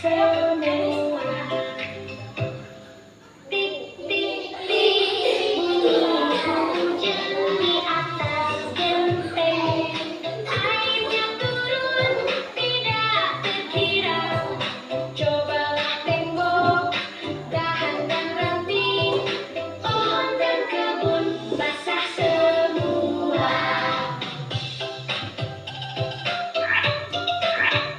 semua. Tik tik tik, bunyi hujan di atas genteng. Airnya turun tidak terkira. Cobalah tengok dahan dan ranting, pohon dan kebun basah semua.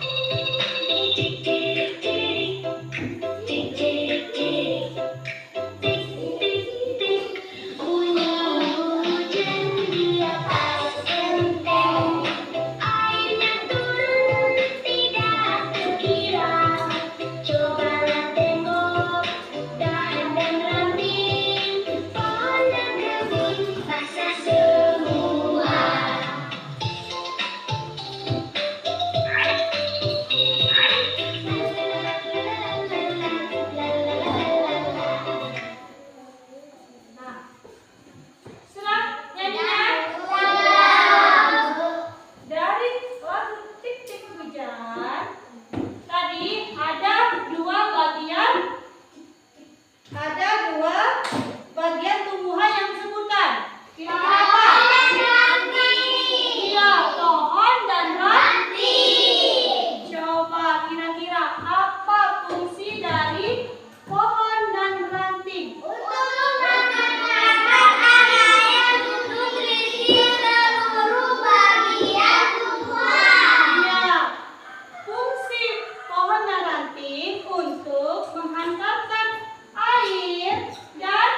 Tik tik tik, tik tik tik, tik tik tik, bunyi hujan di atas genteng. Airnya turun tidak terkira. Cobalah tengok dahan dan ranting, pohon dan kebun basah semua. Sudah nyanyinya? Dari lagu Tik Tik Hujan tadi ada dua bagian tumbuhan yang disebutkan. Kira-kira apa? Iya, pohon dan ranting. Coba kira-kira apa fungsi dari pohon dan ranting? Iya, fungsi pohon dan ranting untuk menghantarkan air dan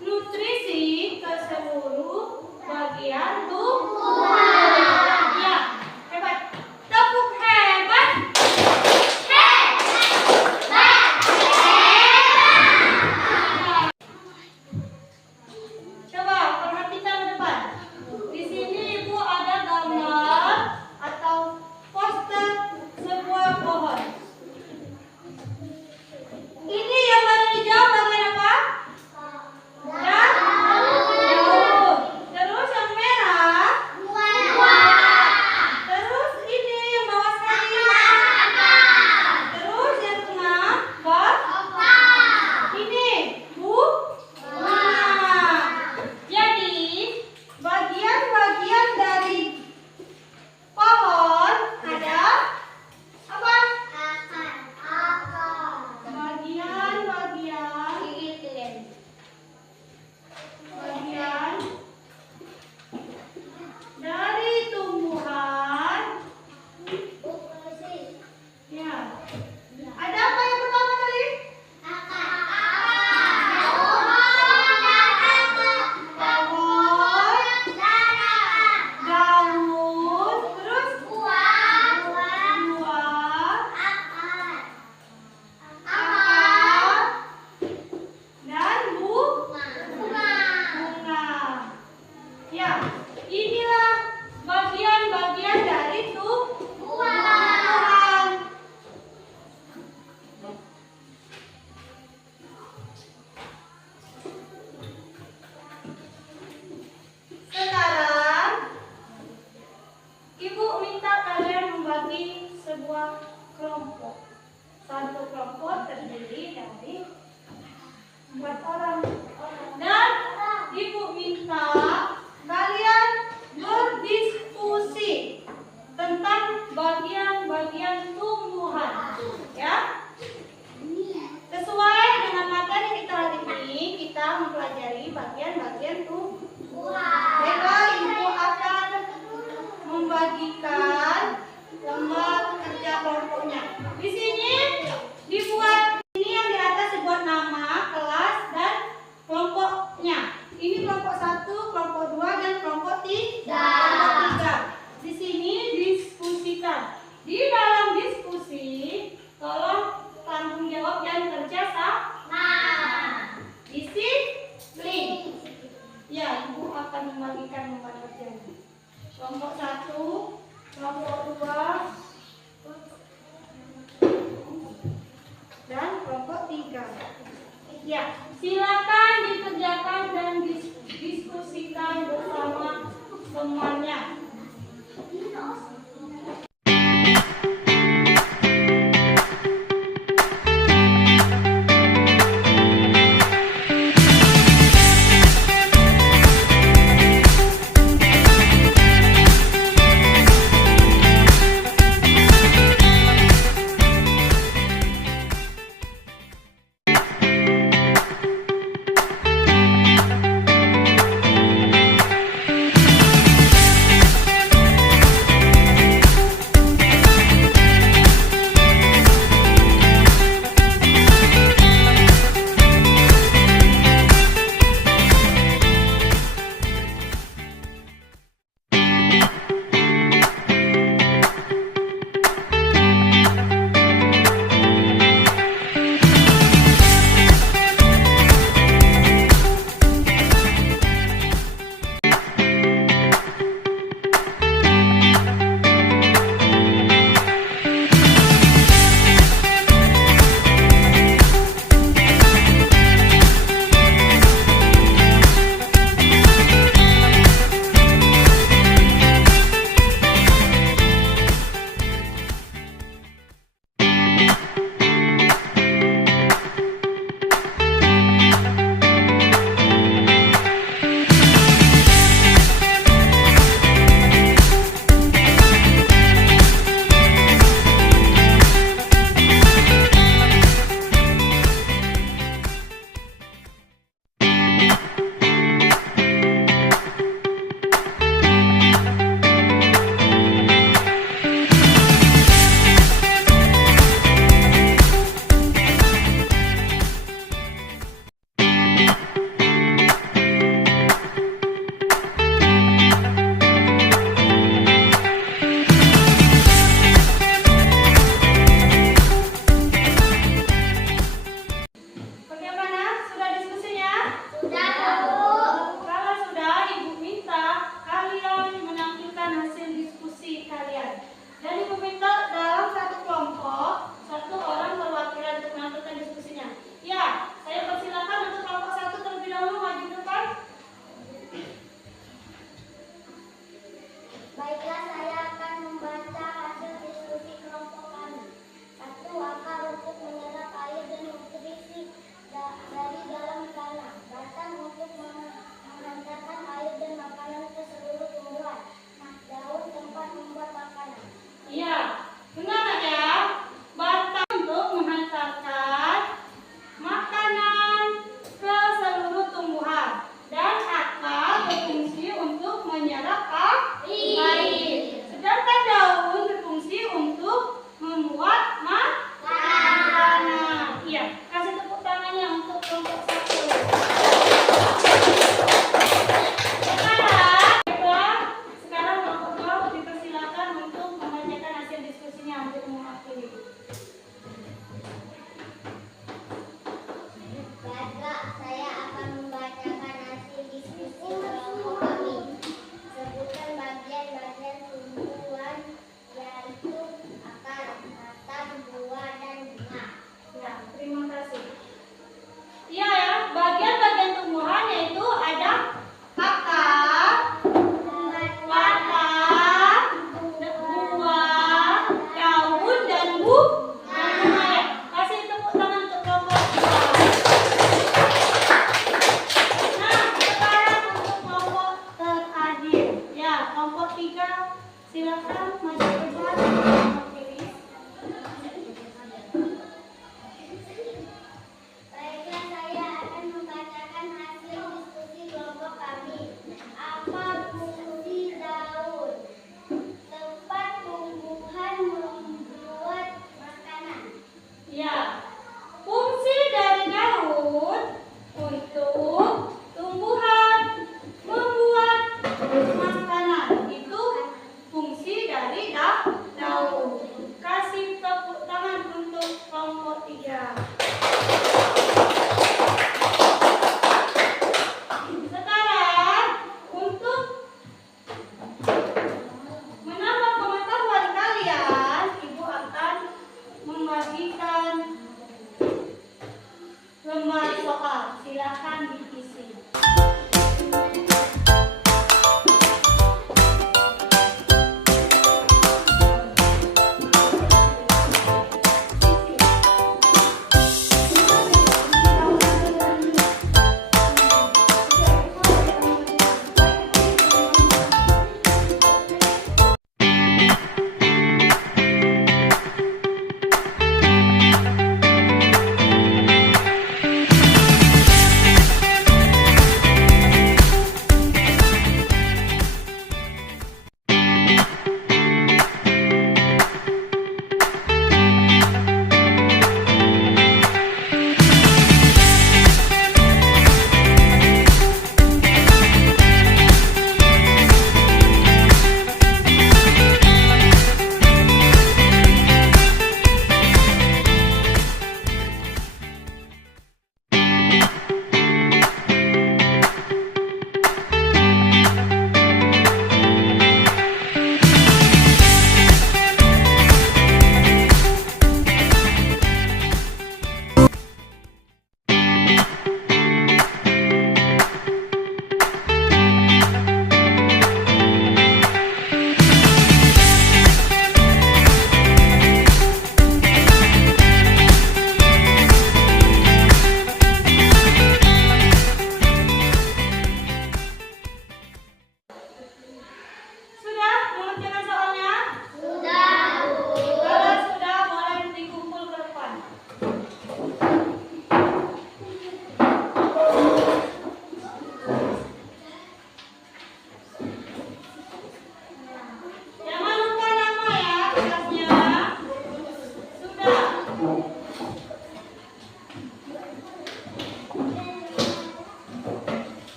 nutrisi ke seluruh bagian tubuh. Ya, hebat. Tepuk hebat. Coba perhatikan ke depan. Di sini Ibu ada gambar atau poster sebuah pohon. Ini yang warna hijau bagian apa? Daun. Terus yang merah. Terus ini yang bawah sekali. Terus yang tengah. Ini bunga. Jadi bagian-bagian dari pohon ada apa? Bagian dari tumbuhan. Ya. Ada apa yang pertama tadi? Pohon, daun, terus buah, akar, dan bunga. Ya, inilah bagian-bagian dari tumbuhan. Sekarang Ibu minta kalian membagi sebuah kelompok. Satu kelompok terdiri dari 4 orang. Dan Ibu minta kalian berdiskusi tentang bagian-bagian tumbuhan. Ya. Sesuai dengan materi kita hari ini, kita mempelajari bagian-bagian tumbuhan. Maka Ibu akan membagikan lembar kerja kelompoknya. Di sini dibuat, ini yang di atas dibuat nama, kelas, dan kelompoknya. Ini kelompok 1, kelompok 2, dan kelompok 3. Di sini diskusikan. Di dalam diskusi, tolong tanggung jawab dan kerja sama. Disiplin. Ya, Ibu akan membagikan lembar kerjanya. Kelompok 1, kelompok 2, dan kelompok 3. Ya, silakan dikerjakan dan diskusikan bersama temannya.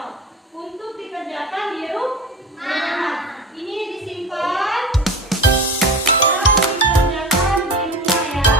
kelompok untuk dikerjakan di rumah. Ini disimpan dan dikerjakan di rumah ya.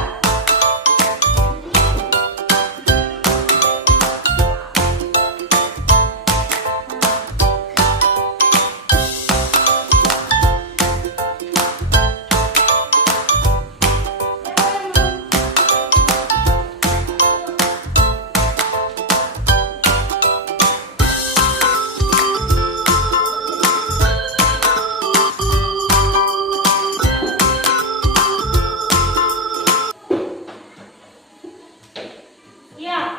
Ya,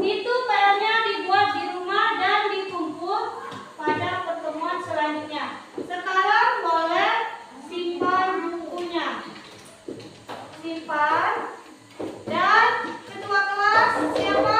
itu PR-nya dibuat di rumah dan dikumpul pada pertemuan selanjutnya. Sekarang boleh simpan bukunya. Simpan. Dan ketua kelas siapa?